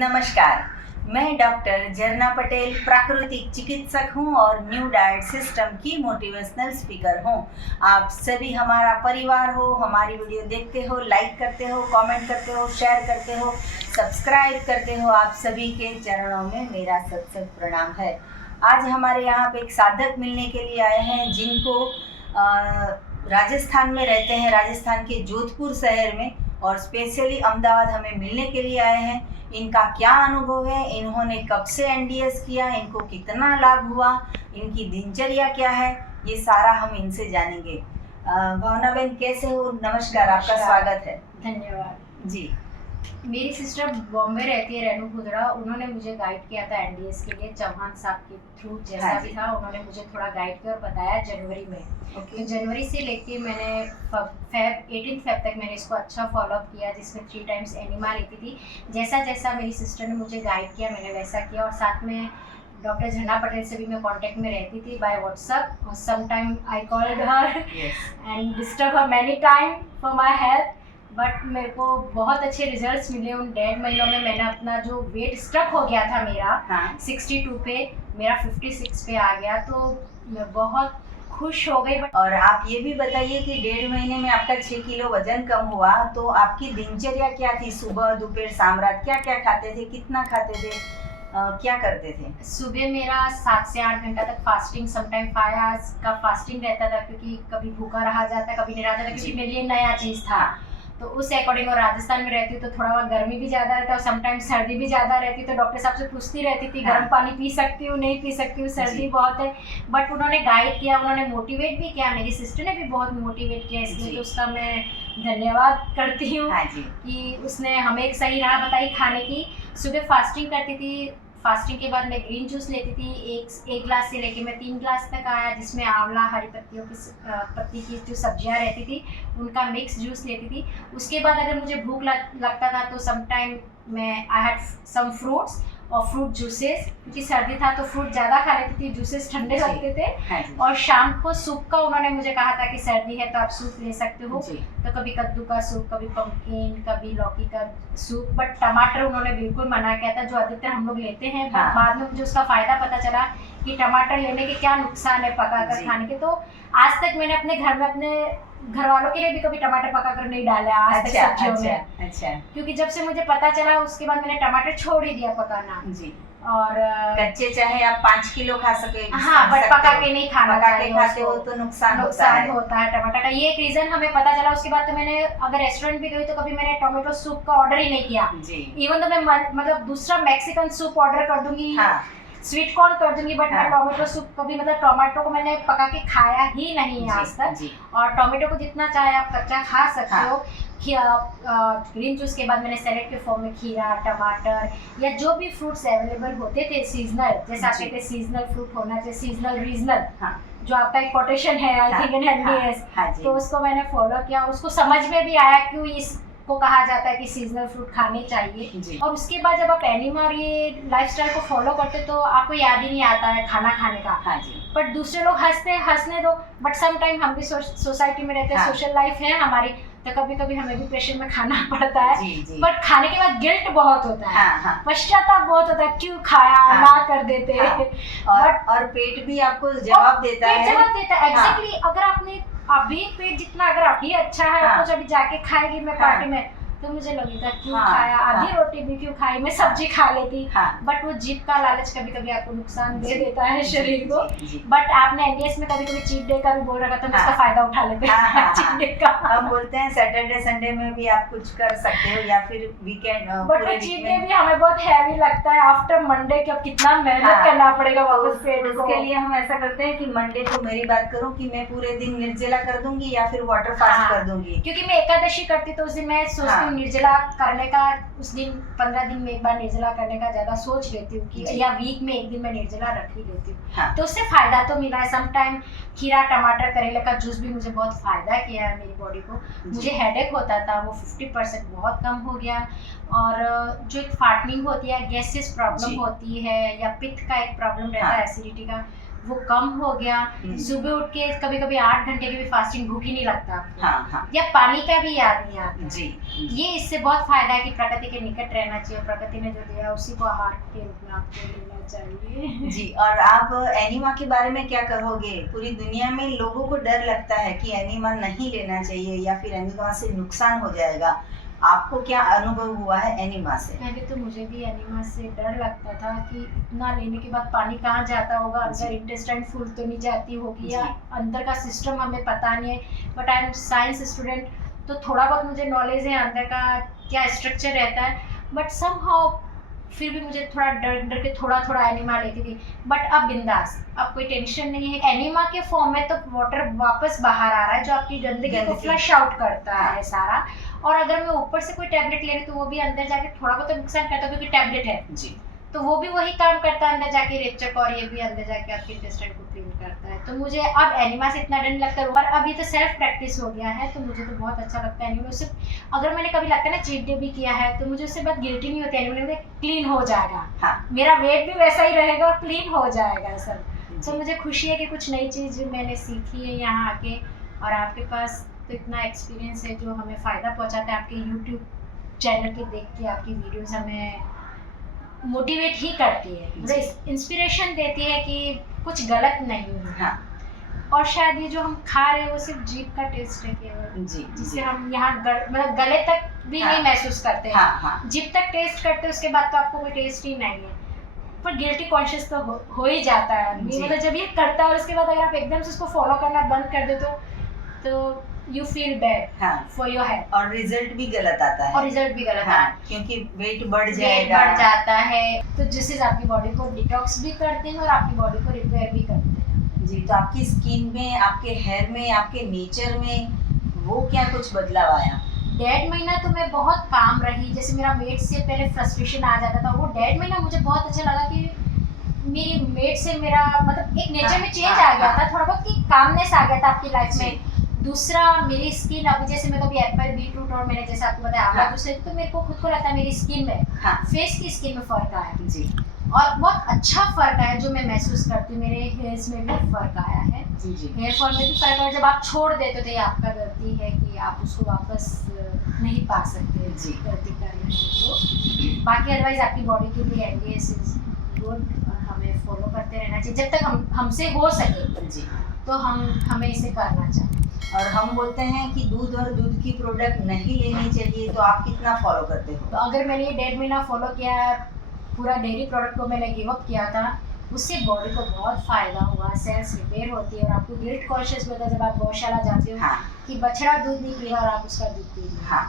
नमस्कार, मैं डॉक्टर जरना पटेल प्राकृतिक चिकित्सक हूं और न्यू डाइट सिस्टम की मोटिवेशनल स्पीकर हूं। आप सभी हमारा परिवार हो, हमारी वीडियो देखते हो, लाइक करते हो, कमेंट करते हो, शेयर करते हो, सब्सक्राइब करते हो। आप सभी के चरणों में मेरा सत प्रणाम है। आज हमारे यहाँ पे एक साधक मिलने के लिए आए हैं जिनको राजस्थान में रहते हैं, राजस्थान के जोधपुर शहर में, और स्पेशली अहमदाबाद हमें मिलने के लिए आए हैं। इनका क्या अनुभव है, इन्होंने कब से एनडीएस किया, इनको कितना लाभ हुआ, इनकी दिनचर्या क्या है, ये सारा हम इनसे जानेंगे। भावना बहन कैसे हो? नमस्कार, आपका स्वागत है। धन्यवाद जी। मेरी सिस्टर बॉम्बे रहती है, रेणु खुदरा। उन्होंने मुझे गाइड किया था एनडीएस के लिए, चौहान साहब के थ्रू जैसा भी था, उन्होंने मुझे थोड़ा गाइड किया और बताया जनवरी में। तो जनवरी से लेके मैंने 18 फेब तक मैंने इसको अच्छा फॉलोअप किया, जिसमें 3 टाइम्स एनिमा लेती थी। जैसा जैसा मेरी सिस्टर ने मुझे गाइड किया मैंने वैसा किया, और साथ में डॉक्टर झरना पटेल से भी मैं कांटेक्ट में रहती थी बाय व्हाट्सएप, और some time I called her and disturb her many time for my health. But मेरे को बहुत अच्छे रिजल्ट्स मिले। उन 1.5 महीनों में मैंने अपना जो वेट स्टक हो गया था मेरा 62 पे, मेरा 56 पे आ गया, तो मैं बहुत खुश हो गई। और आप ये भी बताइए कि 1.5 महीने में आपका 6 किलो वजन कम हुआ, तो आपकी दिनचर्या क्या थी? सुबह, दोपहर, शाम, रात क्या क्या खाते थे, कितना खाते थे, क्या करते थे? सुबह मेरा 7 से 8 घंटा तक फास्टिंग, समटाइम 5 आवर्स का फास्टिंग रहता था, क्योंकि कभी भूखा रहा जाता, कभी नहीं रहा जाता, क्योंकि मेरे लिए नया चीज़ था। तो उस अकॉर्डिंग, और राजस्थान में रहती हूँ तो थोड़ा बहुत गर्मी भी ज़्यादा रहता है और समटाइम्स सर्दी भी ज़्यादा रहती है, तो डॉक्टर साहब से पूछती रहती थी गर्म पानी पी सकती हूँ, नहीं पी सकती हूँ, सर्दी बहुत है। बट उन्होंने गाइड किया, उन्होंने मोटिवेट भी किया, मेरी सिस्टर ने भी बहुत मोटिवेट किया, इसलिए तो उसका मैं धन्यवाद करती हूँ कि उसने हमें एक सही राह बताई खाने की। सुबह फास्टिंग करती थी, फास्टिंग के बाद मैं ग्रीन जूस लेती थी, एक ग्लास से लेके मैं 3 ग्लास तक आया, जिसमें आंवला, हरी पत्तियों की पत्ती की जो सब्जियां रहती थी उनका मिक्स जूस लेती थी। उसके बाद अगर मुझे भूख लगता था तो सम टाइम मैं आई हैड सम फ्रूट्स और फ्रूट जूसेस, क्योंकि सर्दी था तो फ्रूट ज़्यादा खा लेती थी, जूसेस ठंडे लगते थे। और शाम को सूप का उन्होंने मुझे कहा था कि सर्दी है तो आप सूप ले सकते हो, तो कभी कद्दू का सूप, कभी पंपकिन, कभी लौकी का सूप। बट टमाटर उन्होंने बिल्कुल मना किया था, जो अधिकतर हम लोग लेते हैं। बाद में मुझे उसका फ़ायदा पता चला कि टमाटर लेने के क्या नुकसान है पका कर खाने के। तो आज तक मैंने अपने घर में अपने घर वालों के लिए भी कभी टमाटर पका कर नहीं डाला आज तक सब्जियों में। अच्छा। क्योंकि जब से मुझे पता चला उसके बाद मैंने टमाटर छोड़ ही दिया पकाना। जी। और कच्चे चाहे आप 5 किलो खा सके, हाँ, बट पका के नहीं खाना पका के खाते हो तो नुकसान होता है टमाटर का। ये एक रीजन हमें पता चला। उसके बाद तो मैंने अगर रेस्टोरेंट भी गई तो कभी मैंने टोमेटो सूप का ऑर्डर ही नहीं किया। इवन तो मैं मतलब दूसरा मैक्सिकन सूप ऑर्डर कर दूंगी, स्वीट कॉर्न कर दूंगी, बट मैं टोमेटो सूप कभी, मतलब टोमेटो को मैंने पका के खाया ही नहीं है आज तक। और टोमेटो को जितना चाहे आप कच्चा खा सकते हो। ग्रीन जूस के बाद मैंने सैलेड के फॉर्म में खीरा, टमाटर या जो भी फ्रूट्स अवेलेबल होते थे सीजनल, जैसे आप कहते हैं सीजनल फ्रूट होना चाहिए, सीजनल रीजनल, जो आपका एक कोटेशन है आई थिंक इन एनडीएस, तो उसको मैंने फॉलो किया। उसको समझ में भी आया क्यों इसको कहा जाता है कि सीजनल फ्रूट खाने चाहिए। और उसके बाद जब आप एनिमा और ये लाइफस्टाइल को फॉलो करते तो आपको याद ही नहीं आता है खाना खाने का। बट दूसरे लोग हंसने दो, बट सम टाइम हम भी सोसाइटी में रहते हैं, सोशल लाइफ है हमारी, तो कभी कभी हमें भी प्रेशर में खाना पड़ता है। बट खाने के बाद गिल्ट बहुत होता है, पश्चाताप बहुत होता है, क्यों खाया, ना कर देते। और पेट भी आपको जवाब देता है। एग्जैक्टली। अगर आपने अभी पेट जितना अगर अभी अच्छा है, आपको जब जाके खाएगी मैं पार्टी में, तो मुझे लगेगा क्यों खाया, आधी रोटी भी क्यों खाई, मैं सब्जी खा लेती। बट वो जीभ का लालच कभी कभी आपको नुकसान दे देता है शरीर को। बट आपने एनडीएस में कभी कभी चीट डे का भी बोल रखा, तो उसका फायदा उठा लेते हैं चीट डे का। हम बोलते हैं सैटरडे संडे में भी आप कुछ कर सकते हो, या फिर वीकेंड। बट वो चीट डे भी हमें बहुत हैवी लगता है आफ्टर मंडे कि अब कितना मेहनत करना पड़ेगा वापस पेट को। उसके लिए हम ऐसा करते हैं कि मंडे को मेरी बात करूं कि मैं पूरे दिन निर्जला कर दूंगी या फिर वाटर फास्ट कर दूंगी। क्योंकि मैं एकादशी करती तो उस दिन मैं सोचती निर्जला करने का, उस दिन 15 दिन में एक बार निर्जला करने का ज्यादा सोच लेती हूँ कि या वीक में एक दिन मैं निर्जला रख ही लेती हूँ। तो उससे फायदा तो मिला है। सम टाइम खीरा, टमाटर, करेले का जूस भी मुझे बहुत फायदा किया है मेरी बॉडी को। मुझे हेडेक होता था, वो 50% बहुत कम हो गया। और जो एक फाटनिंग होती है, गैसेस प्रॉब्लम होती है, या पित्त का एक प्रॉब्लम रहता है, एसिडिटी का, वो कम हो गया। हम्म। सुबह उठ के कभी कभी 8 घंटे की भी फास्टिंग, भूख ही नहीं लगता आपको। हाँ हाँ या पानी का भी याद नहीं आता। जी ये इससे बहुत फायदा है कि प्रकृति के निकट रहना चाहिए, प्रकृति ने जो दिया उसी को आहार के रूप में आपको लेना चाहिए। जी। और आप एनिमा के बारे में क्या कहोगे? पूरी दुनिया में लोगों को डर लगता है कि एनिमा नहीं लेना चाहिए या फिर एनिमा से नुकसान हो जाएगा। आपको क्या अनुभव हुआ है एनिमा से? पहले तो मुझे भी एनिमा से डर लगता था कि इतना लेने के बाद पानी कहाँ जाता होगा, अंदर इंटेस्टाइन फूल तो नहीं जाती होगी, या अंदर का सिस्टम हमें पता नहीं है। But I am science student, तो थोड़ा बहुत मुझे नॉलेज है अंदर का क्या स्ट्रक्चर रहता है। बट समहाउ फिर भी मुझे थोड़ा डर डर के थोड़ा थोड़ा एनिमा लेती थी। बट अब बिंदास, अब कोई टेंशन नहीं है। एनिमा के फॉर्म में तो वाटर वापस बाहर आ रहा है जो आपकी गंदगी को फ्लश आउट करता है सारा। और अगर मैं ऊपर से कोई टैबलेट ले रही तो वो भी अंदर जाके थोड़ा बहुत नुकसान करता है क्योंकि टैबलेट है जी, तो वो भी वही काम करता है अंदर जाके रेचक, और ये भी अंदर जाके आपके इंटेस्टाइन को क्लीन करता है। तो मुझे अब एनिमा से इतना डर नहीं लगता। और अब ये तो सेल्फ प्रैक्टिस हो गया है तो मुझे तो बहुत अच्छा लगता है एनिमा। उससे अगर मैंने कभी लगता है ना चीट डे भी किया है तो मुझे उससे बहुत गिल्टी नहीं होती। एनिमा में क्लीन हो जाएगा, हाँ मेरा वेट भी वैसा ही रहेगा और क्लीन हो जाएगा सब। तो जी। मुझे खुशी है कि कुछ नई चीज़ मैंने सीखी है यहाँ आके, और आपके पास तो इतना एक्सपीरियंस है जो हमें फ़ायदा पहुँचाता है। आपके यूट्यूब चैनल के देख के आपकी वीडियोज़ हमें मोटिवेट ही करती है, मुझे इंस्पिरेशन देती है कि कुछ गलत नहीं है। हाँ और शायद ये जो हम खा रहे हैं वो सिर्फ जीभ का टेस्ट है केवल, जी जिससे जी। हम यहाँ मतलब गले तक भी हाँ। नहीं महसूस करते हैं। हाँ हाँ जीभ तक टेस्ट करते हैं, उसके बाद तो आपको कोई टेस्ट ही नहीं है। पर गिल्टी कॉन्शियस तो हो ही जाता है आदमी, जी। मतलब जब ये करता है और उसके बाद अगर आप एकदम से उसको फॉलो करना बंद कर दे तो यू फील बैड हाँ। फॉर योर हेल्थ, और रिजल्ट भी गलत आता है। और रिजल्ट भी गलत हाँ, आता है, क्योंकि वेट बढ़ वेट जाएगा। बढ़ जाता है। तो जिससे आपकी बॉडी को डिटॉक्स भी करते हैं और आपकी बॉडी को रिपेयर भी करते हैं। जी। तो आपकी स्किन में, आपके हेयर में, आपके नेचर में वो क्या कुछ बदलाव आया? 1.5 महीना तो मैं बहुत काम रही। जैसे मेरा मेट से पहले फ्रस्ट्रेशन आ जाता था, वो 1.5 महीना मुझे बहुत अच्छा लगा कि मेरी मेट से मेरा मतलब एक नेचर में चेंज आ गया था, थोड़ा बहुत कि कामनेस आ गया था आपकी लाइफ में। दूसरा, मेरी स्किन अभी जैसे मैं कभी एप्पल, बीटरूट और मैंने जैसे आपको बताया आंवला जूस लेती तो मेरे को खुद को लगता है मेरी स्किन में, हाँ फेस की स्किन में फर्क आया जी और बहुत अच्छा फर्क आया जो मैं महसूस करती हूँ। मेरे हेयर्स में भी फर्क आया है, जी जी। हेयर फॉल में भी फर्क। और जब आप छोड़ देते थे, आपका गलती है कि आप उसको वापस नहीं पा सकते जी। गलती कर रहे हैं तो। बाकी अदरवाइज आपकी बॉडी के लिए एनडीएस इज गुड, और हमें फॉलो करते रहना चाहिए जब तक हमसे हो सके जी। तो हमें इसे करना चाहिए। और हम बोलते हैं कि दूध और दूध की प्रोडक्ट नहीं लेनी चाहिए, तो आप कितना फॉलो करते तो हो? अगर मैंने ये 1.5 महीना फॉलो किया, पूरा डेयरी प्रोडक्ट को मैंने गिव अप किया था, उससे बॉडी को बहुत फ़ायदा हुआ, सेल्स रिपेयर होती है और आपको गिल्ट कॉन्शियस होता है जब आप गौशाला जाते हो हाँ कि बछड़ा दूध नहीं पिया और आप उसका दूध पी रहे हो। हाँ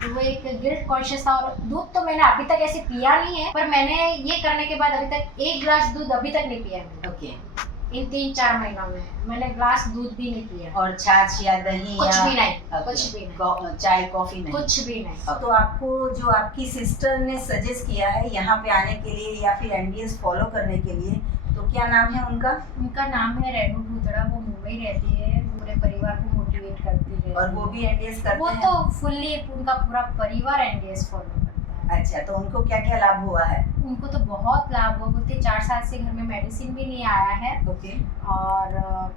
तो वो एक गिल्ट कॉन्शियस था। और दूध तो मैंने अभी तक ऐसे पिया नहीं है, पर मैंने ये करने के बाद अभी तक 1 ग्लास दूध अभी तक नहीं पिया मैंने। ओके। इन 3-4 महीनों में मैंने ग्लास दूध भी नहीं पिया, और छाछ या दही कुछ या भी नहीं, ओके। कुछ भी नहीं, चाय कॉफी नहीं? कुछ भी नहीं। तो आपको जो आपकी सिस्टर ने सजेस्ट किया है यहाँ पे आने के लिए या फिर एनडीएस फॉलो करने के लिए, तो क्या नाम है उनका? उनका नाम है रेणु भूतड़ा, वो मुंबई रहती है, पूरे परिवार को मोटिवेट करती है। और वो भी एनडीएस करते वो हैं? तो फुल्ली उनका पूरा परिवार एनडीएस फॉलो करता है। अच्छा, तो उनको क्या क्या लाभ हुआ है? उनको तो बहुत लाभ हुआ, बोलते 4 साल से घर में मेडिसिन भी नहीं आया है। ओके। और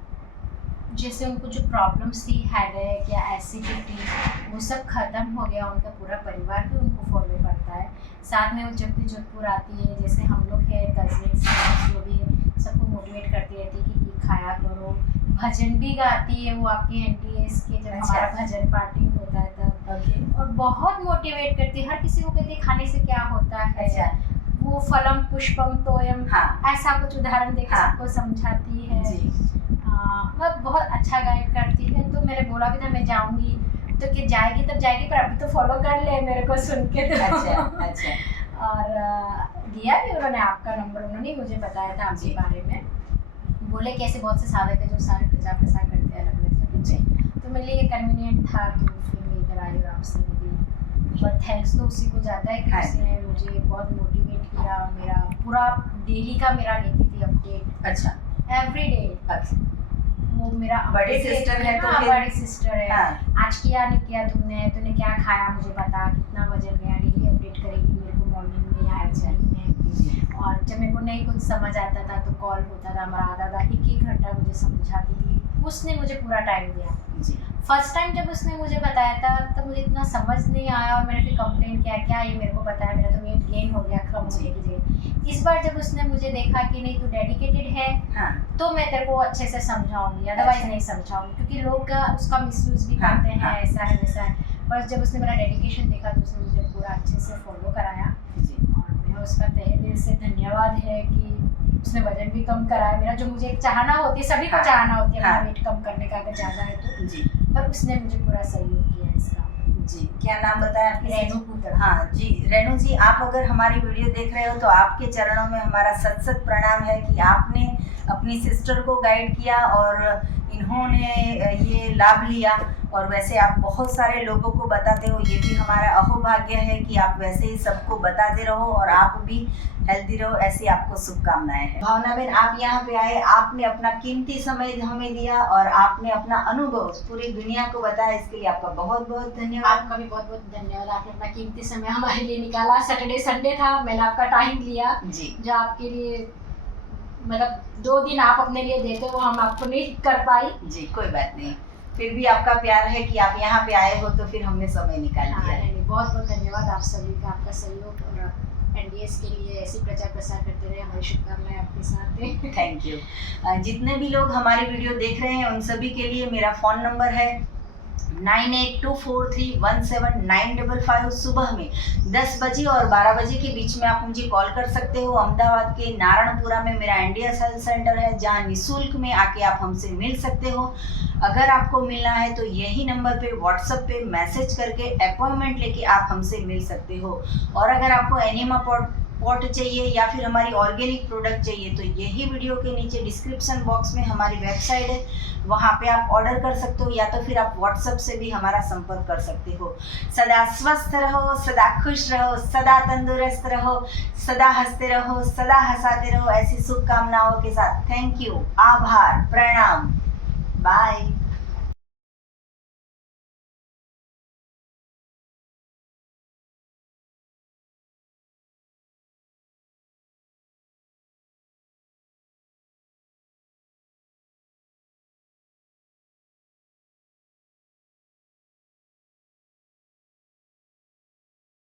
जैसे उनको जो प्रॉब्लम्स थी, हेडेक या एसिडिटी, वो सब खत्म हो गया। उनका पूरा परिवार भी उनको फॉलो करता है। साथ में वो जब भी जोधपुर आती है, जैसे हम लोग हैं कजिन्स जो भी है, सबको मोटिवेट करती रहती है कि ये खाया करो। भजन भी गाती है वो आपके एनडीएस के, जब अच्छा। हमारा भजन पार्टी होता है तब। ओके। और बहुत मोटिवेट करती है, हर किसी को कहती है खाने से क्या होता है। अच्छा। वो फलम पुष्पम तोयम, हाँ ऐसा कुछ उदाहरण देकर हाँ। सबको समझाती है। जी। मतलब बहुत अच्छा गाइड करती है। तो मैंने बोला भी था मैं जाऊंगी, तो कि जाएगी तब जाएगी, पर अभी तो फॉलो कर ले मेरे को सुन के तो। अच्छा अच्छा। और दिया भी उन्होंने आपका नंबर, उन्होंने मुझे बताया था आपके जी। बारे में। बोले कि ऐसे बहुत से साधक है जो सारे प्रचार प्रसार करते हैं अलग अलग जी। जगह, तो मेरे लिए ये कन्वीनियंट था तो फिर मैं इधर आई और आपसे मिली। बट थैंक्स तो उसी को जाता है कि हाँ। उसने मुझे बहुत मोटिवेट किया। मेरा पूरा डेली का मेरा लेती थी अपडेट, अच्छा। Every day. अच्छा। वो मेरा बड़ी update sister लेती है तो हाँ, फिर- बड़ी सिस्टर है। हाँ आज किया नहीं किया तूने क्या खाया मुझे बता, कितना वजन गया, डेली अपडेट करेगी मेरे को मॉर्निंग में या इवनिंग में। और जब मेरे को नहीं कुछ समझ आता था तो कॉल होता था, हमारा आधा आधा एक एक घंटा मुझे समझाती थी। उसने मुझे पूरा टाइम दिया। जी फर्स्ट टाइम जब उसने मुझे बताया था तब मुझे इतना समझ नहीं आया और मैंने फिर कंप्लेन किया, क्या ये मेरे को बताया, मेरा तो वेट गेन हो गया कम होने की जगह। इस बार जब उसने मुझे देखा कि नहीं तू डेडिकेटेड है हाँ तो मैं तेरे को अच्छे से समझाऊंगी, अदरवाइज अच्छा। नहीं समझाऊंगी, क्योंकि लोग उसका मिसयूज भी हाँ, करते हैं, हाँ। ऐसा है वैसा है। पर जब उसने मेरा डेडिकेशन देखा तो उसने मुझे पूरा अच्छे से फॉलो कराया जी और मैं उसका तहे दिल से धन्यवाद है कि उसने वजन भी कम कराया मेरा, जो मुझे एक चाहना होती है, सभी को हाँ, चाहना होती है हाँ। अपना वेट कम करने का अगर ज़्यादा है तो, जी पर उसने मुझे पूरा सहयोग किया इसका। जी। क्या नाम बताया आपने? रेनू पुत्र। हाँ जी रेनू जी, आप अगर हमारी वीडियो देख रहे हो तो आपके चरणों में हमारा सत सत प्रणाम है कि आपने अपनी सिस्टर को गाइड किया और इन्होंने ये लाभ लिया। और वैसे आप बहुत सारे लोगों को बताते हो, ये भी हमारा अहोभाग्य है कि आप वैसे ही सबको बताते रहो और आप भी हेल्दी रहो, ऐसी आपको शुभकामनाएं हैं। भावना बहन, आप यहाँ पे आए, आपने अपना कीमती समय हमें दिया और आपने अपना अनुभव पूरी दुनिया को बताया, इसके लिए आपका बहुत बहुत धन्यवाद। आपका भी बहुत बहुत धन्यवाद, आपने अपना कीमती समय हमारे लिए निकाला। सैटरडे संडे था, मैंने आपका टाइम लिया जी जो आपके लिए मतलब 2 दिन आप अपने लिए देते हो, हम आपको नहीं कर पाई। जी कोई बात नहीं, फिर भी आपका प्यार है कि आप यहाँ पे आए हो तो फिर हमने समय निकाल हाँ, दिया। नहीं, बहुत बहुत धन्यवाद आप सभी का, आपका सहयोग, और एनडीएस के लिए ऐसी प्रचार प्रसार करते रहे, हमारी शुभकामनाएं आपके साथ हैं। Thank you. जितने भी लोग हमारी वीडियो देख रहे हैं उन सभी के लिए मेरा फ़ोन नंबर है 9824317955। सुबह में 10 बजे और 12 बजे के बीच में आप मुझे कॉल कर सकते हो। अहमदाबाद के नारायणपुरा में मेरा एनडीएस हेल्थ सेंटर है, जहाँ निःशुल्क में आके आप हमसे मिल सकते हो। अगर आपको मिलना है तो यही नंबर पे व्हाट्सएप पे मैसेज करके अपॉइंटमेंट लेके आप हमसे मिल सकते हो। और अगर आपको एनिमा पॉट चाहिए या फिर हमारी ऑर्गेनिक प्रोडक्ट चाहिए तो यही वीडियो के नीचे डिस्क्रिप्शन बॉक्स में हमारी वेबसाइट है, वहाँ पे आप ऑर्डर कर सकते हो, या तो फिर आप व्हाट्सएप से भी हमारा संपर्क कर सकते हो। सदा स्वस्थ रहो, सदा खुश रहो, सदा तंदुरुस्त रहो, सदा हंसते रहो, सदा हंसाते रहो, ऐसी शुभकामनाओं के साथ थैंक यू, आभार, प्रणाम।